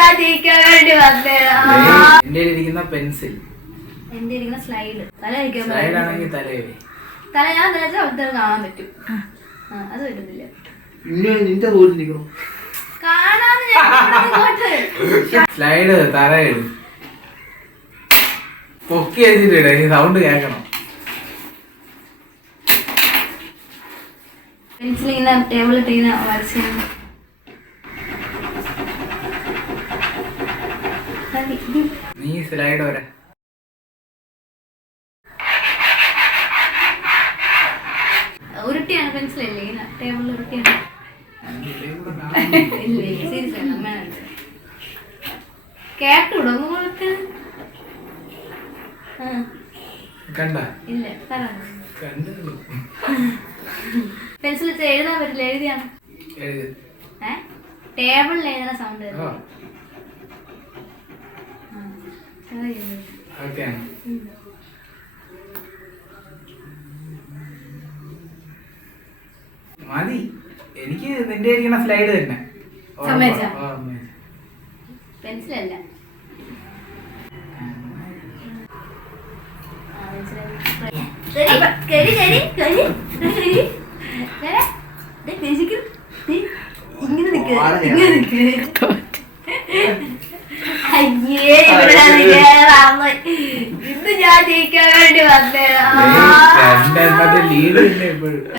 ഞാൻ ജയിക്കാൻ വേണ്ടി വന്നേടാ. എന്റെ ഇരിക്കുന്ന പെൻസിൽ, എന്റെ ഇരിക്കുന്ന സ്ലൈഡ്. തല സ്ലൈഡ് ആണെങ്കിൽ തലവേ തല ഞാൻ തലച്ചാൽ അവിടുത്തെ കാണാൻ പറ്റും. അത് പറ്റുന്നില്ല. നിന്റെ റൂട്ടിലിരിക്കണം കാണാന്ന്. സ്ലൈഡ് തലയിട് പൊക്കി വെച്ചിട്ട് സൗണ്ട് കേക്കണം. പെൻസിൽ ഇങ്ങനെ ടേബിളിട്ട് ഇങ്ങനെ വരച്ച് നീ സ്ലൈഡ് വരെ ഉരുട്ടിയാണ് പെൻസിലല്ലേ ഇങ്ങനെ ടേബിളിൽ ഉരുട്ടിയാണ്. ഇല്ലേ സീരിയസ് ആണ് അങ്ങനെ കേട്ടൂടോ നിങ്ങൾക്ക്? കണ്ട ഇല്ല കണ്ടു പെൻസിൽ എഴുതാൻ പറ്റില്ല. എഴുതിയാണ് ടേബിളിൽ എഴുതുന്ന സൗണ്ട്. ഓക്കെ മതി. എനിക്ക് നിന്റെ ഇരിക്കുന്ന സ്ലൈഡ് തന്നെ പെൻസിലല്ല. ഇങ്ങനെ അയ്യേ ഇന്ന് ഞാൻ ജയിക്കാൻ വേണ്ടി വന്നേടാ. ലീഡ് ഇല്ല ഇപ്പോഴും.